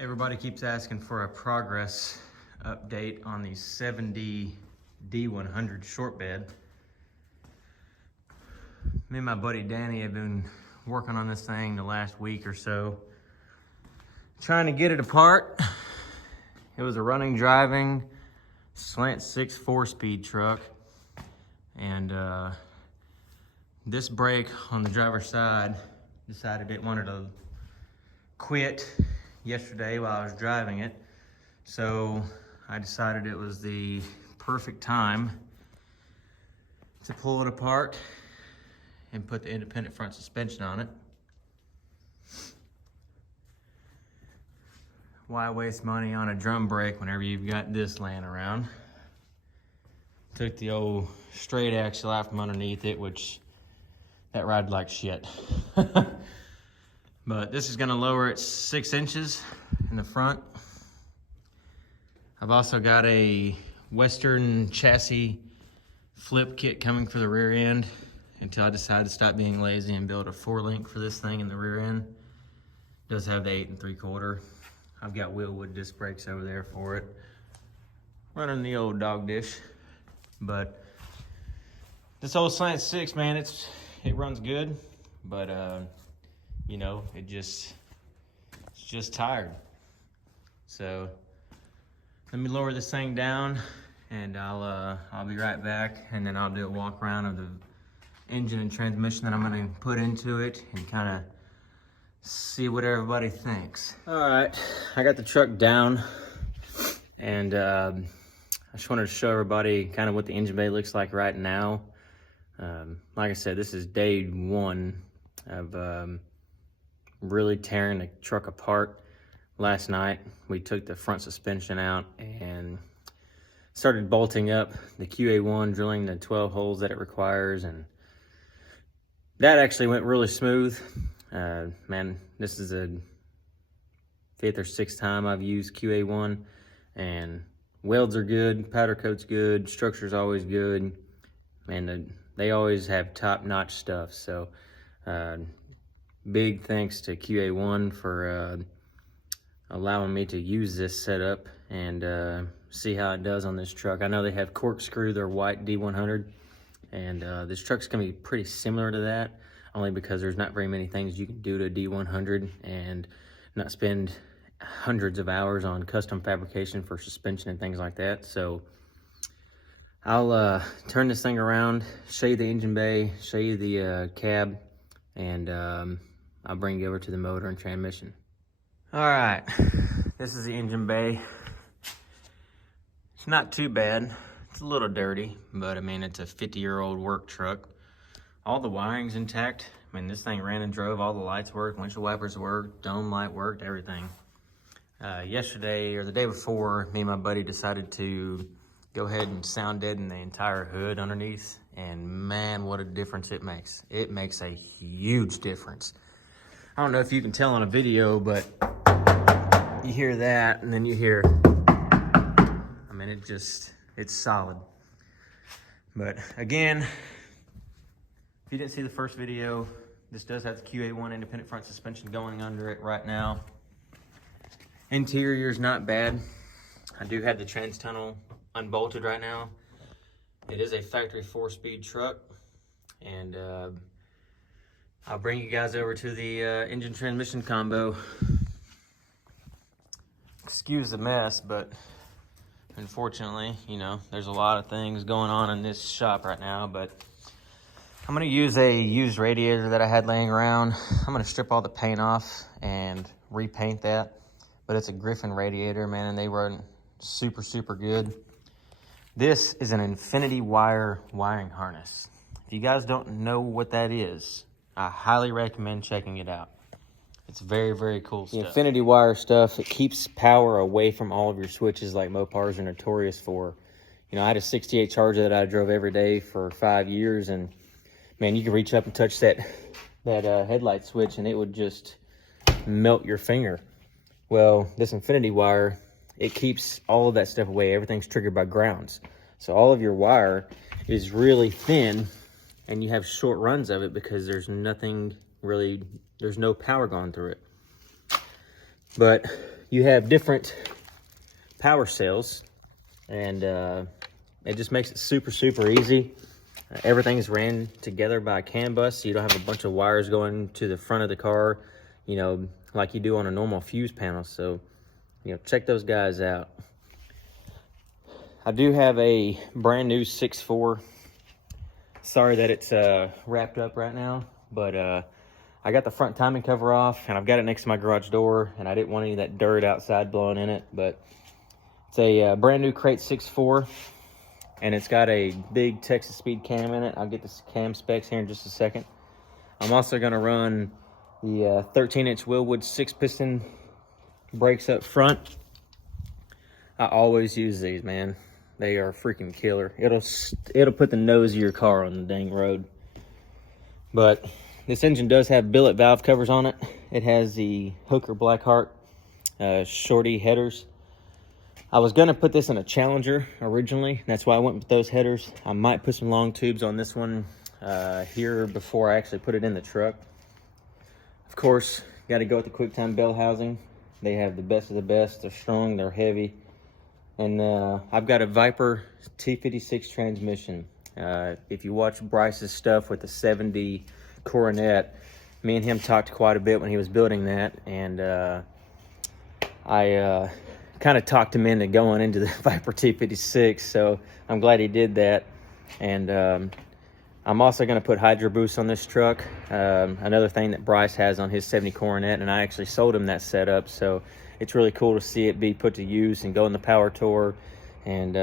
Everybody keeps asking for a progress update on the 70 D100 short bed. Me and my buddy Danny have been working on this thing the last week or so, trying to get it apart. It was a running, driving, slant 6 4-speed truck. And this brake on the driver's side decided it wanted to quit yesterday while I was driving it. So I decided it was the perfect time to pull it apart and put the independent front suspension on it. Why waste money on a drum brake whenever you've got this laying around? Took the old straight axle out from underneath it, which that ride like shit. But this is gonna lower it 6 inches in the front. I've also got a Western chassis flip kit coming for the rear end until I decide to stop being lazy and build a 4-link for this thing in the rear end. It does have the 8 3/4. I've got wheelwood disc brakes over there for it. Running the old dog dish. But this old slant 6, man, it runs good, but you know, it's just tired. So let me lower this thing down and I'll be right back, and then I'll do a walk around of the engine and transmission that I'm gonna put into it and kind of see what everybody thinks. All right, I got the truck down, and I just wanted to show everybody kind of what the engine bay looks like right now. Like I said, this is day 1 of really tearing the truck apart. Last night, we took the front suspension out and started bolting up the QA1, drilling the 12 holes that it requires, and that actually went really smooth. Man, this is the 5th or 6th time I've used QA1, and welds are good, powder coat's good, structure's always good, and they always have top-notch stuff. So big thanks to QA1 for allowing me to use this setup and see how it does on this truck. I know they have corkscrew, their white D100, and this truck's gonna be pretty similar to that, only because there's not very many things you can do to a D100 and not spend hundreds of hours on custom fabrication for suspension and things like that. So I'll turn this thing around, show you the engine bay, show you the cab, and I'll bring you over to the motor and transmission. All right, this is the engine bay. It's not too bad. It's a little dirty, but I mean, it's a 50-year-old work truck. All the wiring's intact. I mean, this thing ran and drove, all the lights worked, windshield wipers worked, dome light worked, everything. Yesterday, or the day before, me and my buddy decided to go ahead and sound deaden the entire hood underneath, and man, what a difference it makes. It makes a huge difference. I don't know if you can tell on a video, but you hear that, and then you hear, I mean, it's solid. But again, if you didn't see the first video, this does have the QA1 independent front suspension going under it right now. Interior's not bad. I do have the trans tunnel unbolted right now. It is a factory 4-speed truck, and I'll bring you guys over to the engine transmission combo. Excuse the mess, but unfortunately, you know, there's a lot of things going on in this shop right now. But I'm gonna use a used radiator that I had laying around. I'm gonna strip all the paint off and repaint that. But it's a Griffin radiator, man, and they run super, super good. This is an infinity wire wiring harness. If you guys don't know what that is, I highly recommend checking it out. It's very, very cool stuff. The infinity wire stuff, it keeps power away from all of your switches like Mopars are notorious for. You know, I had a 68 Charger that I drove every day for 5 years, and man, you could reach up and touch that headlight switch and it would just melt your finger. Well, this infinity wire, it keeps all of that stuff away. Everything's triggered by grounds. So all of your wire is really thin, and you have short runs of it because there's nothing really, there's no power going through it. But you have different power cells, and it just makes it super easy. Everything is ran together by a CAN bus, so you don't have a bunch of wires going to the front of the car, you know, like you do on a normal fuse panel. So, you know, check those guys out. I do have a brand new 6.4. Sorry that it's wrapped up right now, but I got the front timing cover off, and I've got it next to my garage door, and I didn't want any of that dirt outside blowing in it. But it's a brand new crate 6.4, and it's got a big Texas speed cam in it. I'll get the cam specs here in just a second. I'm also going to run the 13-inch Willwood 6-piston brakes up front. I always use these, man. They are freaking killer. It'll put the nose of your car on the dang road. But this engine does have billet valve covers on it. It has the Hooker Blackheart shorty headers. I was gonna put this in a Challenger originally. That's why I went with those headers. I might put some long tubes on this one here before I actually put it in the truck. Of course, got to go with the QuickTime bell housing. They have the best of the best. They're strong, they're heavy. And I've got a Viper T56 transmission. If you watch Bryce's stuff with the 70 Coronet, me and him talked quite a bit when he was building that, and I kind of talked him into going into the Viper T56, so I'm glad he did that. And I'm also going to put Hydro Boost on this truck, another thing that Bryce has on his 70 Coronet, and I actually sold him that setup, so it's really cool to see it be put to use and go in the Power Tour, and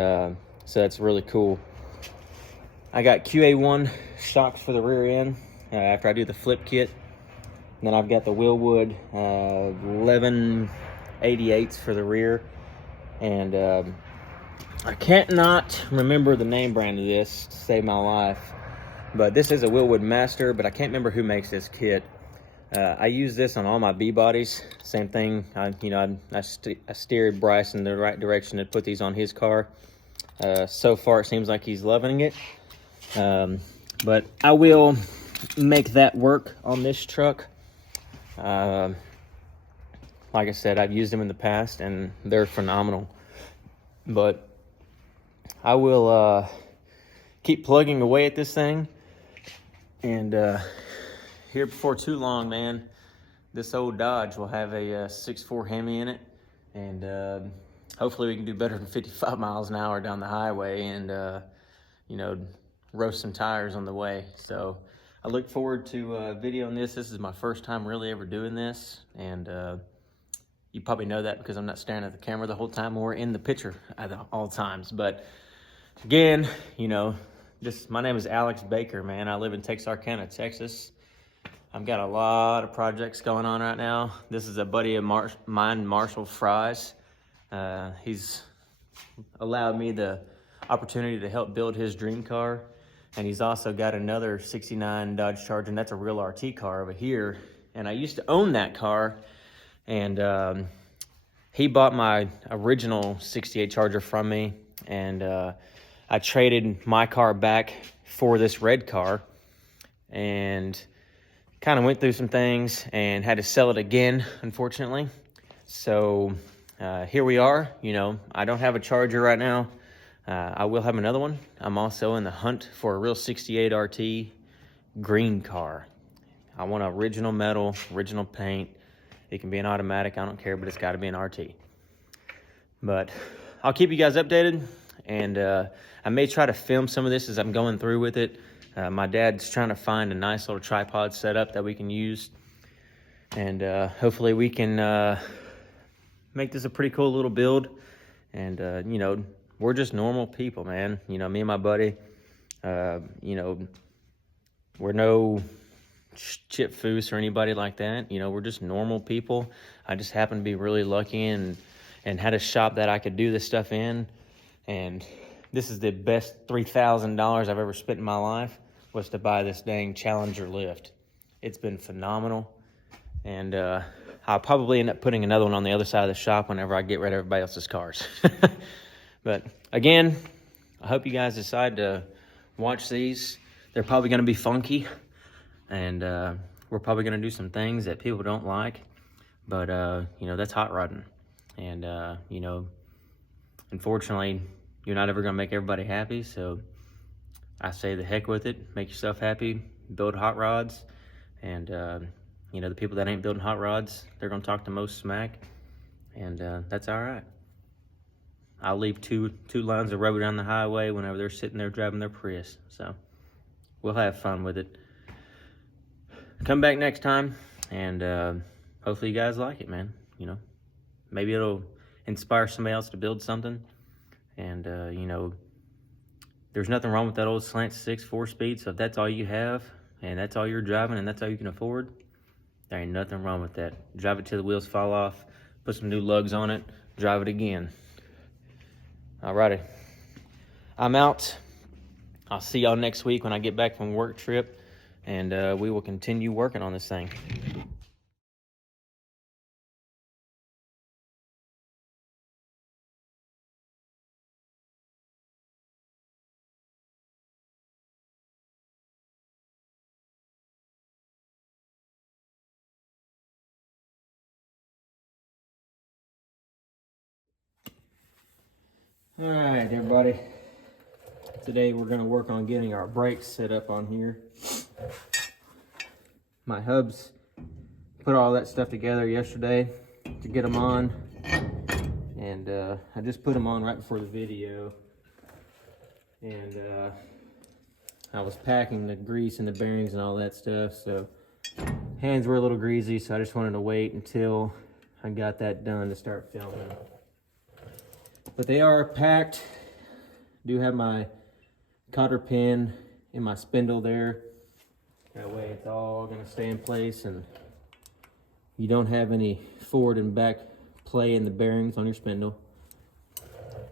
so that's really cool. I got QA1 shocks for the rear end after I do the flip kit. And then I've got the Willwood 11/88 for the rear. And I can't not remember the name brand of this to save my life. But this is a Willwood Master, but I can't remember who makes this kit. I use this on all my B-bodies. Same thing, I steered Bryce in the right direction to put these on his car. So far, it seems like he's loving it. But I will make that work on this truck. Like I said, I've used them in the past, and they're phenomenal. But I will keep plugging away at this thing, and here before too long, man, this old Dodge will have a 6.4 Hemi in it, and hopefully we can do better than 55 miles an hour down the highway, and you know, roast some tires on the way. So I look forward to videoing this. This is my first time really ever doing this, and you probably know that because I'm not staring at the camera the whole time or in the picture at all times. But again, you know, my name is Alex Baker, man. I live in Texarkana, Texas. I've got a lot of projects going on right now. This is a buddy of mine, Marshall Fries. He's allowed me the opportunity to help build his dream car. And he's also got another 69 Dodge Charger, and that's a real RT car over here. And I used to own that car, and he bought my original 68 Charger from me, and I traded my car back for this red car, and kind of went through some things and had to sell it again, unfortunately. So here we are. You know, I don't have a Charger right now. I will have another one. I'm also in the hunt for a real 68 RT green car. I want an original metal, original paint. It can be an automatic, I don't care, but it's got to be an RT. But I'll keep you guys updated, and I may try to film some of this as I'm going through with it. My dad's trying to find a nice little tripod setup that we can use, and hopefully we can make this a pretty cool little build. And you know, we're just normal people, man. You know, me and my buddy, you know, we're no Chip Foose or anybody like that. You know, we're just normal people. I just happen to be really lucky and had a shop that I could do this stuff in. And this is the best $3,000 I've ever spent in my life, was to buy this dang Challenger lift. It's been phenomenal. And I'll probably end up putting another one on the other side of the shop whenever I get rid of everybody else's cars. But again, I hope you guys decide to watch these. They're probably going to be funky, and we're probably going to do some things that people don't like. But, you know, that's hot rodding. And, you know, unfortunately, you're not ever gonna make everybody happy, so I say the heck with it. Make yourself happy, build hot rods, and you know, the people that ain't building hot rods, they're gonna talk the most smack, and that's all right. I'll leave two lines of rubber down the highway whenever they're sitting there driving their Prius, so we'll have fun with it. Come back next time, and hopefully you guys like it, man. You know, maybe it'll inspire somebody else to build something, and you know, there's nothing wrong with that old slant 6 4-speed, so if that's all you have, and that's all you're driving, and that's all you can afford, there ain't nothing wrong with that. Drive it till the wheels fall off, put some new lugs on it, drive it again. Alrighty, I'm out. I'll see y'all next week when I get back from work trip, and we will continue working on this thing. All right, everybody. Today we're gonna work on getting our brakes set up on here. My hubs put all that stuff together yesterday to get them on, and I just put them on right before the video, and I was packing the grease and the bearings and all that stuff, so hands were a little greasy, so I just wanted to wait until I got that done to start filming. But they are packed. Do have my cotter pin in my spindle there. That way it's all gonna stay in place and you don't have any forward and back play in the bearings on your spindle.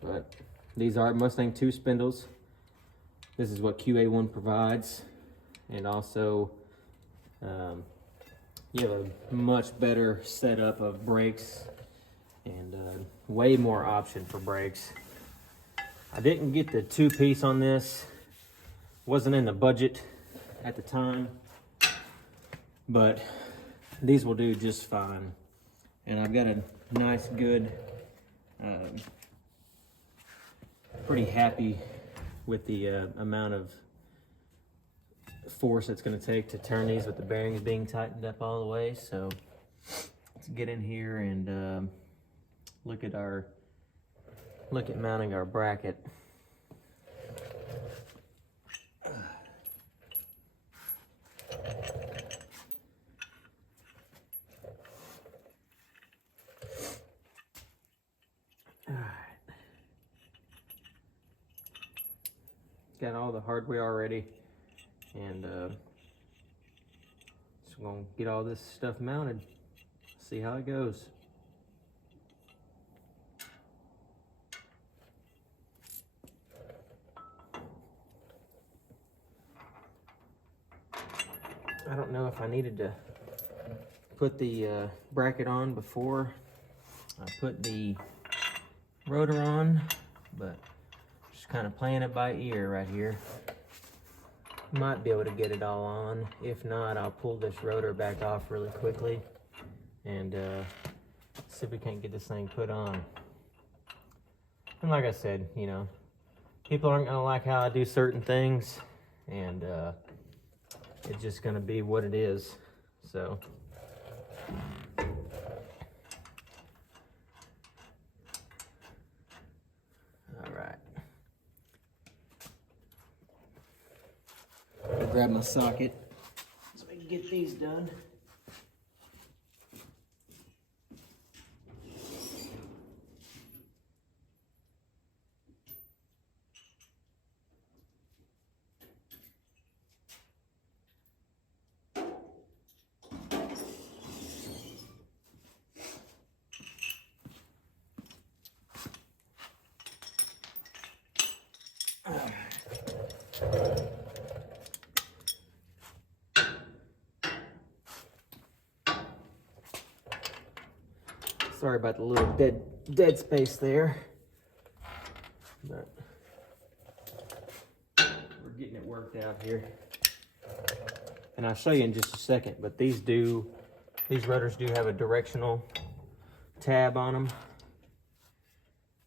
But these are Mustang 2 spindles. This is what QA1 provides. And also, you have a much better setup of brakes and way more option for brakes. I didn't get the 2-piece on this. Wasn't in the budget at the time, but these will do just fine. And I've got a nice, good, pretty happy with the amount of force it's gonna take to turn these with the bearings being tightened up all the way. So let's get in here and look at mounting our bracket. Got all the hardware already, and just gonna get all this stuff mounted, see how it goes. I don't know if I needed to put the bracket on before I put the rotor on, but just kind of playing it by ear right here. Might be able to get it all on. If not, I'll pull this rotor back off really quickly and see if we can't get this thing put on. And like I said, you know, people aren't gonna like how I do certain things, and it's just gonna be what it is. So all right, I'll grab my socket so we can get these done. Sorry about the little dead space there, but we're getting it worked out here. And I'll show you in just a second, but these rotors do have a directional tab on them,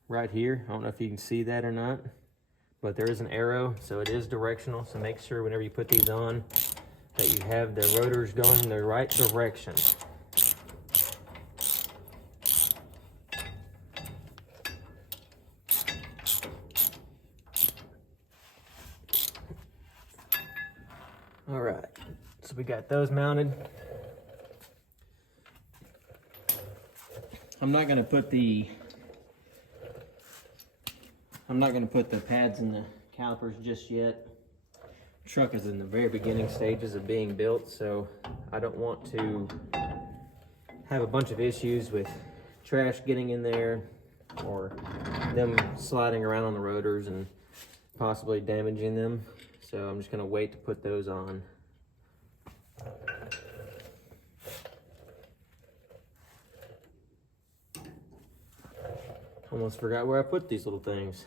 right here. I don't know if you can see that or not, but there is an arrow, so it is directional. So make sure whenever you put these on that you have the rotors going in the right direction. All right, so we got those mounted. I'm not gonna put the pads in the calipers just yet. The truck is in the very beginning stages of being built, so I don't want to have a bunch of issues with trash getting in there or them sliding around on the rotors and possibly damaging them. So I'm just gonna wait to put those on. Almost forgot where I put these little things.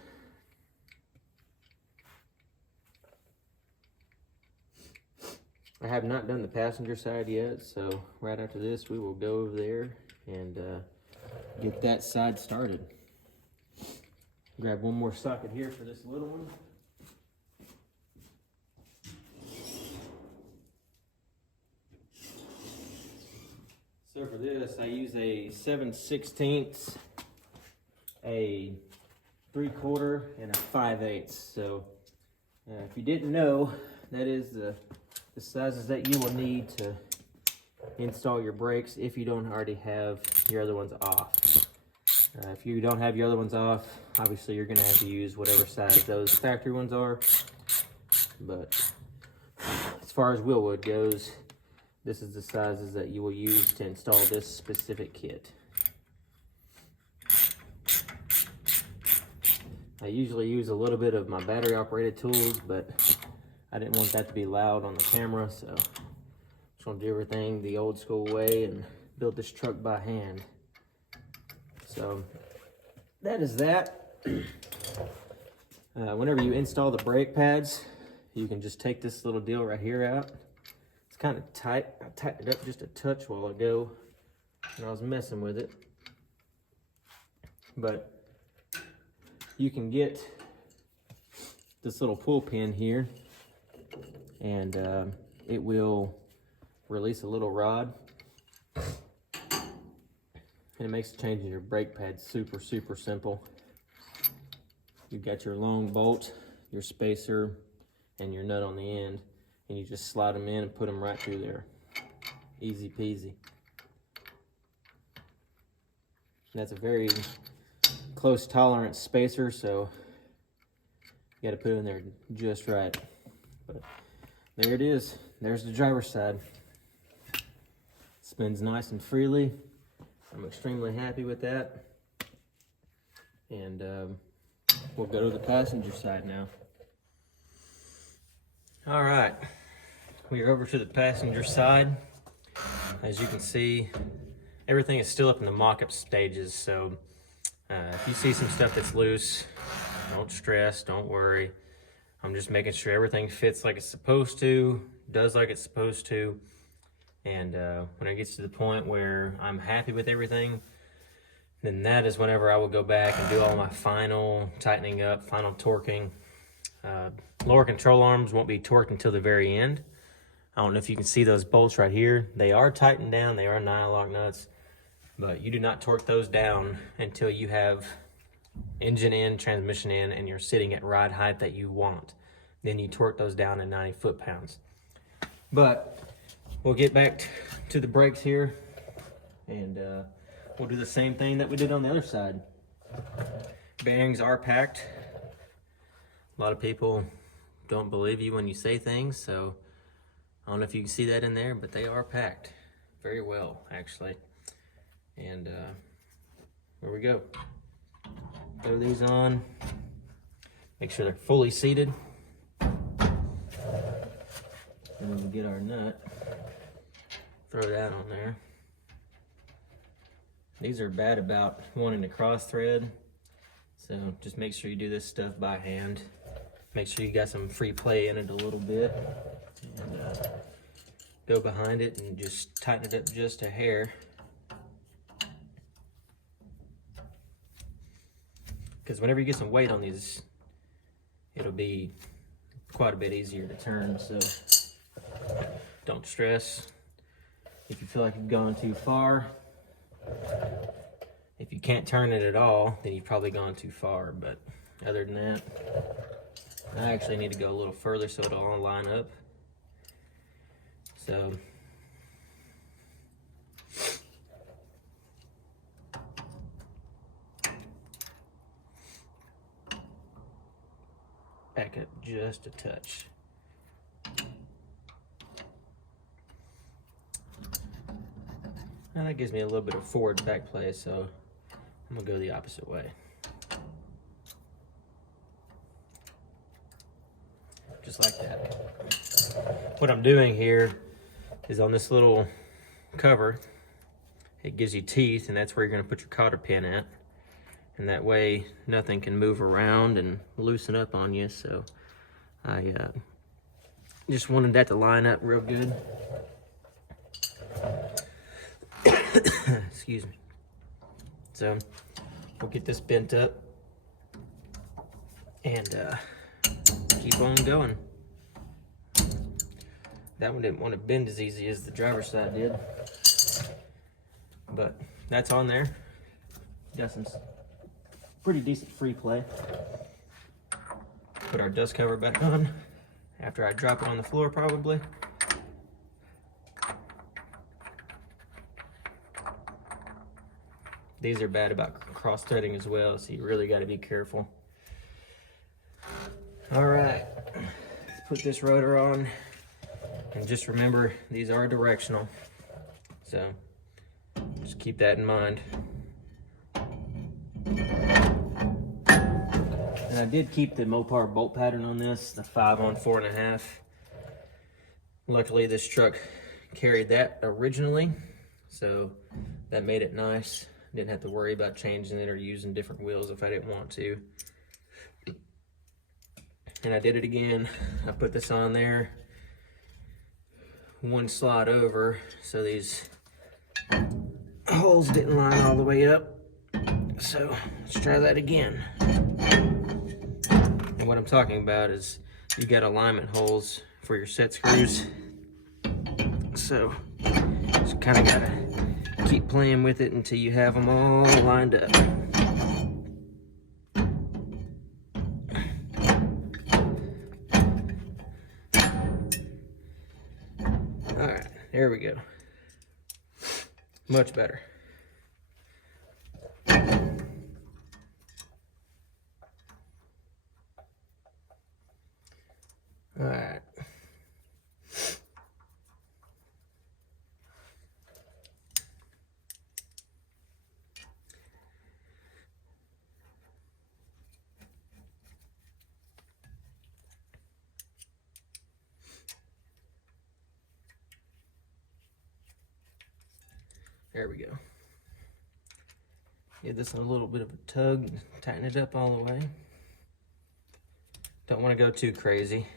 I have not done the passenger side yet, so right after this we will go over there and get that side started. Grab one more socket here for this little one. So for this, I use a 7/16, a 3/4, and a 5/8. So if you didn't know, that is the sizes that you will need to install your brakes if you don't already have your other ones off. If you don't have your other ones off, obviously you're gonna have to use whatever size those factory ones are. But as far as wheel wood goes, this is the sizes that you will use to install this specific kit. I usually use a little bit of my battery operated tools, but I didn't want that to be loud on the camera, so I'm just gonna do everything the old school way and build this truck by hand. So that is that. Whenever you install the brake pads, you can just take this little deal right here out. It's kind of tight. I tightened it up just a touch while ago when I was messing with it. But you can get this little pull pin here, and it will release a little rod, and it makes changing your brake pads super simple. You've got your long bolt, your spacer, and your nut on the end, and you just slide them in and put them right through there. Easy peasy. And that's a very close tolerance spacer, so you got to put it in there just right. But there it is. There's the driver's side. Spins nice and freely. I'm extremely happy with that. And we'll go to the passenger side now. All right, we are over to the passenger side. As you can see, everything is still up in the mock-up stages, so if you see some stuff that's loose, don't stress, don't worry. I'm just making sure everything fits like it's supposed to, does like it's supposed to, and when it gets to the point where I'm happy with everything, then that is whenever I will go back and do all my final tightening up, final torquing. Lower control arms won't be torqued until the very end. I don't know if you can see those bolts right here. They are tightened down, they are 9-lock nuts, but you do not torque those down until you have engine in, transmission in, and you're sitting at ride height that you want. Then you torque those down to 90 foot-pounds. But we'll get back to the brakes here, and we'll do the same thing that we did on the other side. Bearings are packed. A lot of people don't believe you when you say things, so I don't know if you can see that in there, but they are packed very well, actually. And here we go. Throw these on, make sure they're fully seated. And then we get our nut, throw that on there. These are bad about wanting to cross thread, so just make sure you do this stuff by hand. Make sure you got some free play in it a little bit, and go behind it and just tighten it up just a hair. because whenever you get some weight on these, it'll be quite a bit easier to turn. So don't stress if you feel like you've gone too far. If you can't turn it at all, then you've probably gone too far. But other than that, I actually need to go a little further so it'll all line up. So back up just a touch. Now that gives me a little bit of forward back play, so I'm gonna go the opposite way. Just like that. What I'm doing here is on this little cover, it gives you teeth, and that's where you're gonna put your cotter pin at. And that way nothing can move around and loosen up on you. So I just wanted that to line up real good. Excuse me. So we'll get this bent up and keep on going. That one didn't want to bend as easy as the driver's side did, but that's on there. Got some pretty decent free play. Put our dust cover back on after I drop it on the floor, probably. These are bad about cross threading as well, so you really got to be careful. All right, let's put this rotor on, and just remember these are directional, so just keep that in mind. And I did keep the Mopar bolt pattern on this, the 5 on 4.5. Luckily this truck carried that originally, so that made it nice. Didn't have to worry about changing it or using different wheels if I didn't want to. And I did it again. I put this on there, one slot over, so these holes didn't line all the way up. So let's try that again. And what I'm talking about is you got alignment holes for your set screws. So just kind of gotta keep playing with it until you have them all lined up. All right, there we go. Much better. All right. There we go. Give this a little bit of a tug, tighten it up all the way. Don't want to go too crazy.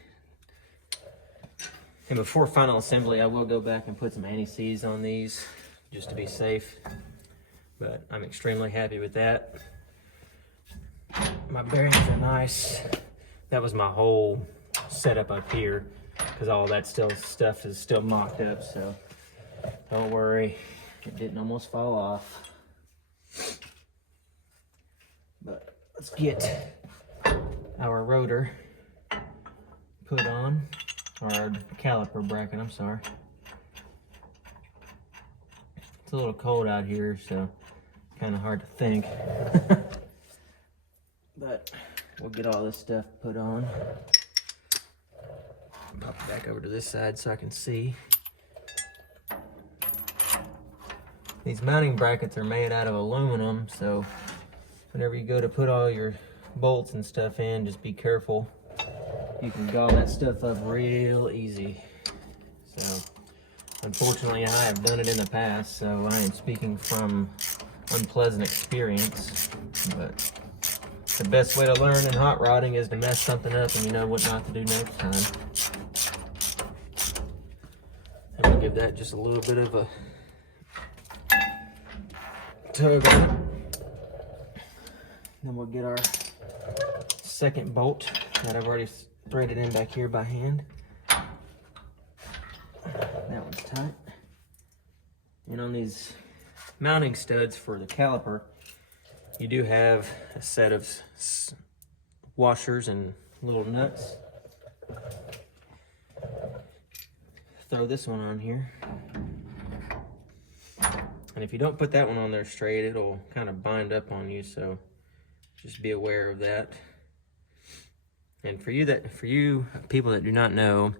And before final assembly, I will go back and put some anti-seize on these just to be safe. But I'm extremely happy with that. My bearings are nice. That was my whole setup up here because all that stuff is still mocked up, so don't worry. It didn't almost fall off. But let's get our rotor put on, or our caliper bracket, I'm sorry. It's a little cold out here, so kind of hard to think. But we'll get all this stuff put on. Pop it back over to this side so I can see. These mounting brackets are made out of aluminum, so whenever you go to put all your bolts and stuff in, just be careful. You can gall that stuff up real easy. So, unfortunately, I have done it in the past, so I am speaking from unpleasant experience. But the best way to learn in hot rodding is to mess something up and you know what not to do next time. And we'll give that just a little bit of a tug on it. Then we'll get our second bolt that I've already threaded in back here by hand. That one's tight. And on these mounting studs for the caliper, you do have a set of washers and little nuts. Throw this one on here. And if you don't put that one on there straight, it'll kind of bind up on you, so just be aware of that. And for you people that do not know,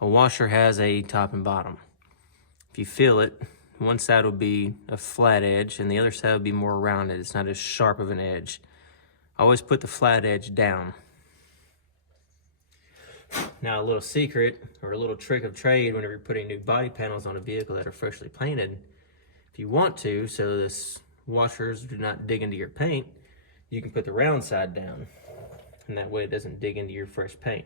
a washer has a top and bottom. If you feel it, one side will be a flat edge and the other side will be more rounded. It's not as sharp of an edge. Always put the flat edge down. Now a little secret or a little trick of trade whenever you're putting new body panels on a vehicle that are freshly painted, if you want to, so this washers do not dig into your paint, you can put the round side down, and that way it doesn't dig into your fresh paint.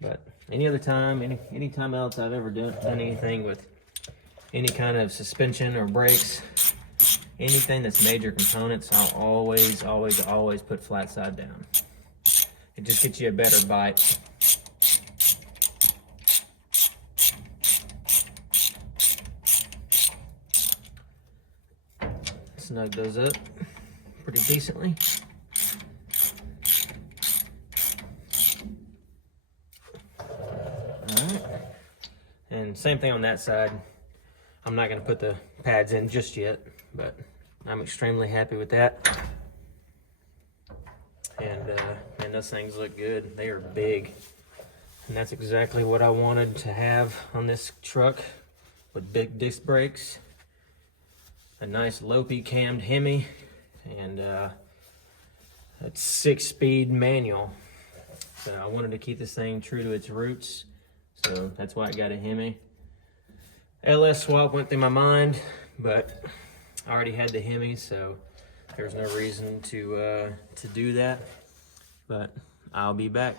But any other time, any time else I've ever done anything with any kind of suspension or brakes, anything that's major components, I'll always put flat side down. It just gets you a better bite. Snug those up pretty decently. Alright. And same thing on that side. I'm not going to put the pads in just yet, but I'm extremely happy with that. And man, those things look good. They are big. And that's exactly what I wanted to have on this truck, with big disc brakes, a nice low-P cammed Hemi, and a 6-speed manual. So I wanted to keep this thing true to its roots, so that's why I got a Hemi. LS swap went through my mind, but I already had the Hemi, so there's no reason to do that. But I'll be back.